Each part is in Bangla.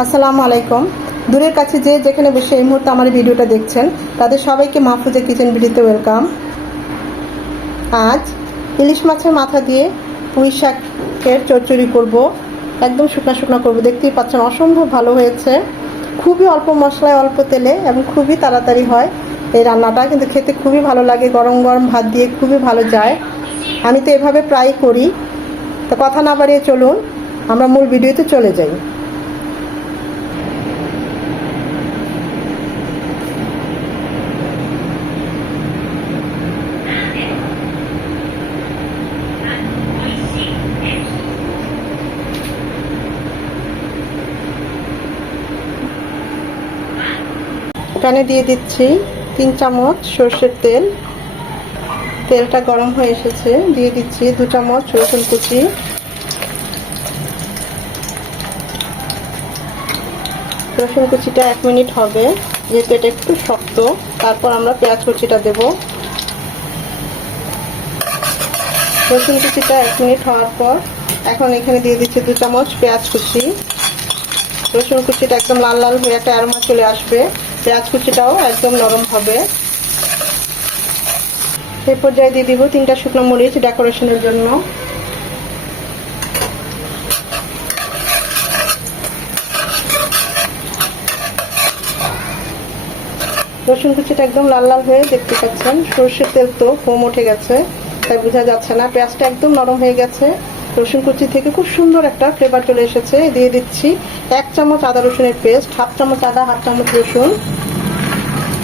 আসসালামু আলাইকুম। দূরের কাছে যে যেখানে বসে এই মুহূর্তে আমার ভিডিওটা দেখছেন, তাদের সবাইকে মাহফুজা কিচেন ভিডিওতে ওয়েলকাম। আজ ইলিশ মাছের মাথা দিয়ে পুঁই শাকের চচ্চড়ি করব, একদম শুকনা শুকনা করব। দেখতেই পাচ্ছেন অসম্ভব ভালো হয়েছে। খুবই অল্প মশলায় অল্প তেলে এবং খুবই তাড়াতাড়ি হয় এই রান্নাটা। কিন্তু খেতে খুবই ভালো লাগে, গরম গরম ভাত দিয়ে খুবই ভালো যায়। আমি তো এভাবে প্রায় করি। তো কথা না বাড়িয়ে চলুন, আমরা মূল ভিডিওতে চলে যাই। প্যানে দিয়ে দিচ্ছি তিন চামচ সর্ষের তেল। তেলটা গরম হয়ে এসেছে, দিয়ে দিচ্ছি দু চামচ রসুন কুচি। রসুন কুচিটা এক মিনিট হবে যেহেতু এটা একটু শক্ত। তারপর আমরা পেঁয়াজ কুচিটা দেব। রসুন কুচিটা এক মিনিট হওয়ার পর এখন এখানে দিয়ে দিচ্ছি দু চামচ পেঁয়াজ কুচি। রসুন কুচিটা একদম লাল লাল হয়ে একটা অ্যারোমা চলে আসবে। পেঁয়াজ কুচিটাও একদম নরম হবে। এই পর্যায়ে দিয়ে দিব তিনটা শুকনো মরিচ ডেকোরেশনের জন্য। রসুন কুচিটা একদম লাল লাল হয়ে দেখতে পাচ্ছেন। সর্ষের তেল তো ফোম উঠে গেছে, তাই বোঝা যাচ্ছে না। পেঁয়াজটা একদম নরম হয়ে গেছে। রসুন কুচি থেকে খুব সুন্দর একটা ফ্লেভার চলে এসেছে। দিয়ে দিচ্ছি এক চামচ আদা রসুনের পেস্ট হাফ চামচ আদা, হাফ চামচ রসুন।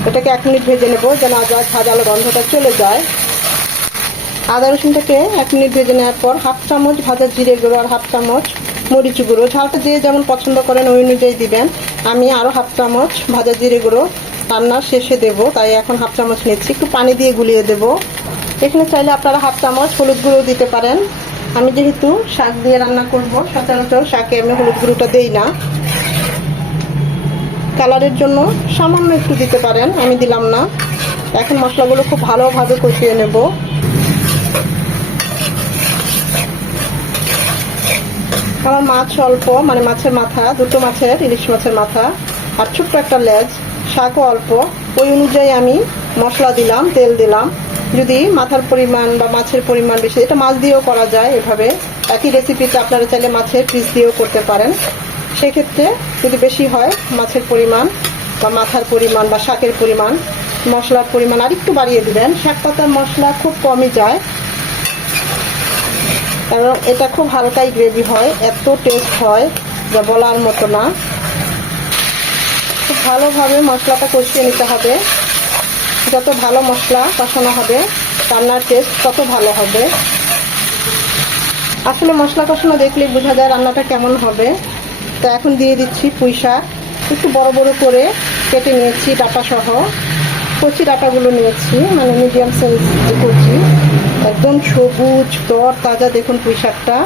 এটাকে এক মিনিট ভেজে নেব যেন আদা ভাজালো গন্ধটা চলে যায়। আদা রসুনটাকে এক মিনিট ভেজে নেওয়ার পর হাফ চামচ ভাজা জিরে গুঁড়ো আর হাফ চামচ মরিচ গুঁড়ো। ঝালটা যে যেমন পছন্দ করেন ওই অনুযায়ী দিবেন। আমি আরও হাফ চামচ ভাজা জিরে গুঁড়ো রান্নার শেষে দেবো, তাই এখন হাফ চামচ নিচ্ছি। একটু পানি দিয়ে গুলিয়ে দেব। এখানে চাইলে আপনারা হাফ চামচ হলুদ গুঁড়ো দিতে পারেন। আমি যেহেতু শাক দিয়ে রান্না করব, সচরাচর শাকে আমি হলুদ গুঁড়োটা দেই না। কালারের জন্য সামান্য একটু দিতে পারেন, আমি দিলাম না। এখন মশলাগুলো খুব ভালোভাবে কষিয়ে নেব। আমার মাছ অল্প মানে মাছের মাথা, দুটো মাছের, ইলিশ মাছের মাথা, আর ছোট্ট একটা লেজ, শাকও অল্প। ওই অনুযায়ী আমি মশলা দিলাম, তেল দিলাম। যদি মাথার পরিমাণ বা মাছের পরিমাণ বেশি, এটা মাছ দিয়েও করা যায় এভাবে। একই রেসিপিতে আপনারা চাইলে মাছের পিস দিয়েও করতে পারেন। সেক্ষেত্রে যদি বেশি হয়, মাছের পরিমাণ বা মাথার পরিমাণ বা শাকের পরিমাণ, মশলার পরিমাণ আর একটু বাড়িয়ে দিবেন। শাক পাতার মশলা খুব কমই যায়। কারণ এটা খুব হালকাই গ্রেভি হয়, এত টেস্ট হয় যা বলার মতো না। খুব ভালোভাবে মশলাটা কষিয়ে নিতে হবে। যত ভালো মশলা কষানো হবে, রান্নার টেস্ট তত ভালো হবে। আসলে মশলা কষানো দেখলে বোঝা যায় রান্নাটা কেমন হবে। তো এখন দিয়ে দিচ্ছি পুঁই শাক। একটু বড় বড় করে কেটে নিয়েছি ডাটা সহ কচি ডাটাগুলো নিয়েছি মানে মিডিয়াম সাইজ কচি। একদম সবুজ তর তাজা দেখুন পুঁই শাকটা।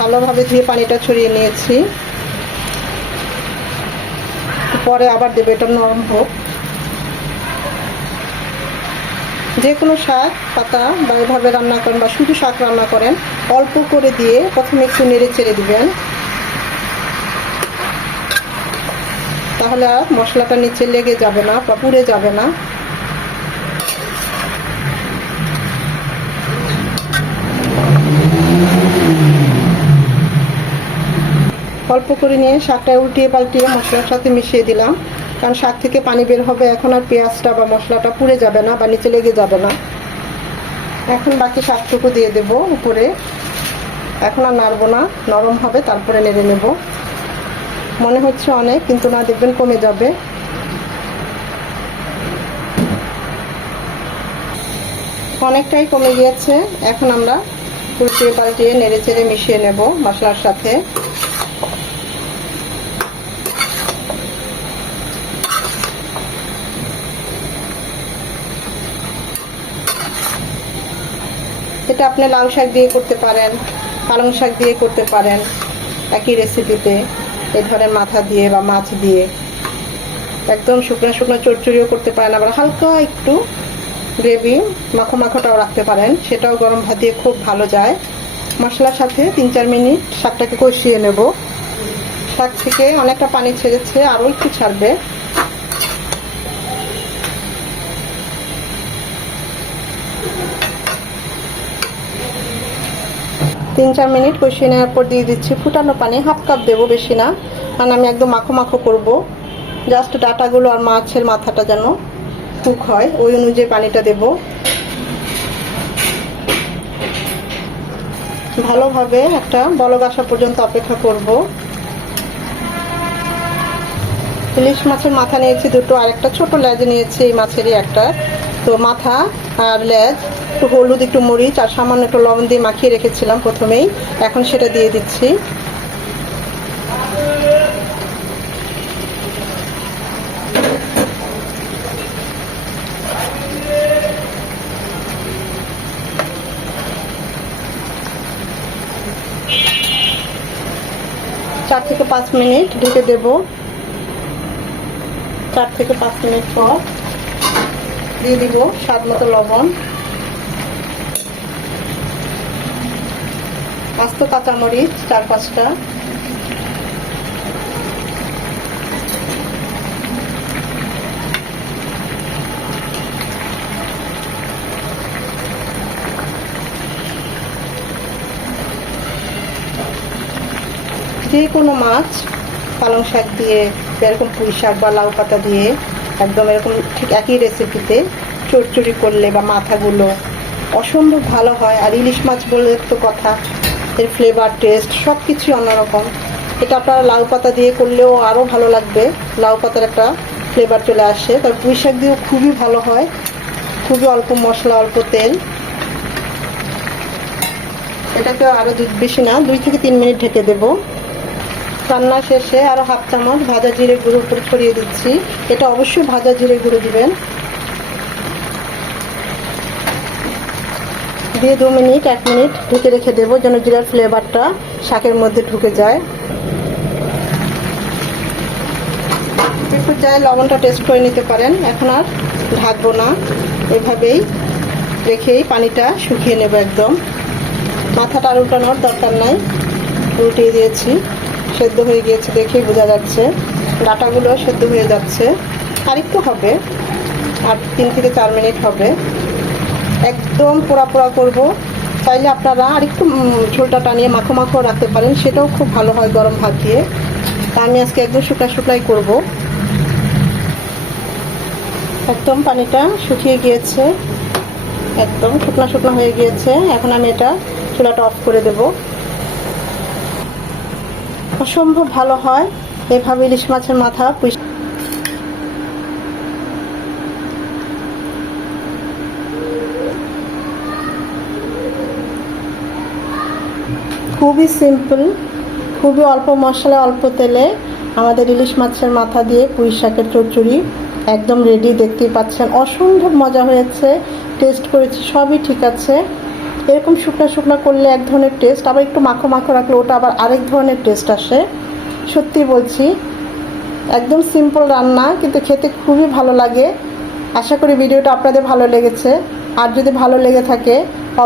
ভালোভাবে ধুয়ে পানিটা ছড়িয়ে নিয়েছি। পরে আবার দেবে, এটা নরম হোক। যে কোনো শাক, পাতা বা এভাবে রান্না করেন বা শুধু শাক রান্না করেন, অল্প করে দিয়ে প্রথমে একটু নেড়ে চেড়ে দিবেন। তাহলে আর মশলাটা নিচে লেগে যাবে না বা পুড়ে যাবে না। অল্প করে নিয়ে শাকটা উল্টিয়ে পাল্টিয়ে মশলার সাথে মিশিয়ে দিলাম। কারণ শাক থেকে পানি বের হবে, এখন আর পেঁয়াজটা বা মশলাটা পুড়ে যাবে না বা নিচে লেগে যাবে না। এখন বাকি শাকটুকু দিয়ে দেব উপরে। এখন আর নাড়বো না, নরম হবে, তারপরে নেড়ে নেব। মনে হচ্ছে অনেক, কিন্তু না, দেখবেন কমে যাবে। অনেকটাই কমে গিয়েছে। এখন আমরা উল্টিয়ে পাল্টিয়ে নেড়ে চেড়ে মিশিয়ে নেব মশলার সাথে। এটা আপনি লাউ শাক দিয়ে করতে পারেন, পালং শাক দিয়ে করতে পারেন, একই রেসিপিতে এই ধরনের মাথা দিয়ে বা মাছ দিয়ে। একদম শুকনো শুকনো চড়চড়িও করতে পারেন, আবার হালকা একটু গ্রেভি মাখো মাখোটাও রাখতে পারেন, সেটাও গরম ভাত দিয়ে খুব ভালো যায়। মশলার সাথে তিন চার মিনিট শাকটাকে কষিয়ে নেব। শাক থেকে অনেকটা পানি ছেড়েছে, আরও একটু ছাড়বে। তিন চার মিনিট কষিয়ে নেওয়ার পর দিয়ে দিচ্ছি ফুটানো পানি, হাফ কাপ দেবো বেশি না, কারণ আমি একদম মাখো মাখো করব। জাস্ট ডাটাগুলো আর মাছের মাথাটা যেন কুক হয়, ওই অনুযায়ী পানিটা দেব। ভালোভাবে একটা বলক আসা পর্যন্ত অপেক্ষা করব। ইলিশ মাছের মাথা নিয়েছি দুটো আর একটা ছোট লেজ নিয়েছি, এই মাছেরই একটা। তো মাথা আর লেজ একটু হলুদ, একটু মরিচ আর সামান্য একটু লবণ দিয়ে মাখিয়ে রেখেছিলাম প্রথমেই। এখন সেটা দিয়ে দিচ্ছি। চার থেকে পাঁচ মিনিট ঢেকে দেব। চার থেকে পাঁচ মিনিট পর দিয়ে দিব স্বাদ মতো লবণ। আস্ত কাঁচামরিচ চার পাঁচটা। যে কোনো মাছ, পালং শাক দিয়ে এরকম পুঁই শাক বা লাউ পাতা দিয়ে, একদম এরকম ঠিক একই রেসিপিতে চড়চড়ি করলে বা মাথাগুলো অসম্ভব ভালো হয়। আর ইলিশ মাছ বলে তো কথা এর ফ্লেভার টেস্ট সব কিছুই অন্যরকম। এটা আপনারা লাউ পাতা দিয়ে করলেও আরও ভালো লাগবে। লাউ পাতার একটা ফ্লেভার চলে আসে। তার পুঁই শাক দিয়েও খুবই ভালো হয়। খুবই অল্প মশলা, অল্প তেল। এটাকে আরও বেশি না, দুই থেকে তিন মিনিট ঢেকে দেবো। রান্না শেষে আরও হাফ চামচ ভাজা জিরে গুঁড়ো উপরে ছড়িয়ে দিচ্ছি। এটা অবশ্যই ভাজা জিরে গুঁড়ো দিবেন। দিয়ে দু মিনিট, এক মিনিট ঢেকে রেখে দেবো যেন জিরার ফ্লেভারটা শাকের মধ্যে ঢুকে যায়। একটু চাই লবণটা টেস্ট করে নিতে পারেন। এখন আর ঢাকবো না। এভাবেই রেখেই পানিটা শুকিয়ে নেব একদম। মাথাটা আর উল্টানোর দরকার নাই। উল্টিয়ে দিয়েছি। সেদ্ধ হয়ে গিয়েছে দেখেই বোঝা যাচ্ছে। ডাটাগুলো সেদ্ধ হয়ে যাচ্ছে। আর একটু হবে। আর তিন থেকে চার মিনিট হবে। একদম পোড়া পোড়া করব। চাইলে আপনারা আর একটু ঝোলটা টানিয়ে মাখো মাখো রাখতে পারেন, সেটাও খুব ভালো হয় গরম ভাত দিয়ে। তা আমি আজকে একদম শুকনা শুকনাই করব। একদম পানিটা শুকিয়ে গিয়েছে। একদম শুকনা শুকনো হয়ে গিয়েছে। এখন আমি এটা চুলাটা অফ করে দেবো। অসম্ভব ভালো হয়। এভাবে ইলিশ মাছের মাথা পুষ খুবই সিম্পল, খুবই অল্প মশলা অল্প তেলে আমাদের ইলিশ মাছের মাথা দিয়ে পুঁই শাকের চচ্চড়ি একদম রেডি দেখতেই পাচ্ছেন। অসম্ভব মজা হয়েছে টেস্ট করেছি, সবই ঠিক আছে। এরকম শুকনা শুকনা করলে এক ধরনের টেস্ট আবার একটু মাখো মাখো রাখলে ওটা আবার আরেক ধরনের টেস্ট আসে। সত্যি বলছি, একদম সিম্পল রান্না, কিন্তু খেতে খুবই ভালো লাগে। আশা করি ভিডিওটা আপনাদের ভালো লেগেছে। আর যদি ভালো লেগে থাকে,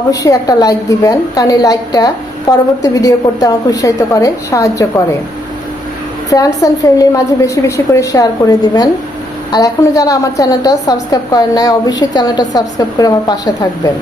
অবশ্যই একটা লাইক দিবেন, কারণ এই লাইকটা পরবর্তী ভিডিও করতে আমাকে উৎসাহিত করে, সাহায্য করে। ফ্রেন্ডস অ্যান্ড ফ্যামিলির মাঝে বেশি বেশি করে শেয়ার করে দিবেন। আর এখনও যারা আমার চ্যানেলটা সাবস্ক্রাইব করেন নাই, অবশ্যই চ্যানেলটা সাবস্ক্রাইব করে আমার পাশে থাকবেন।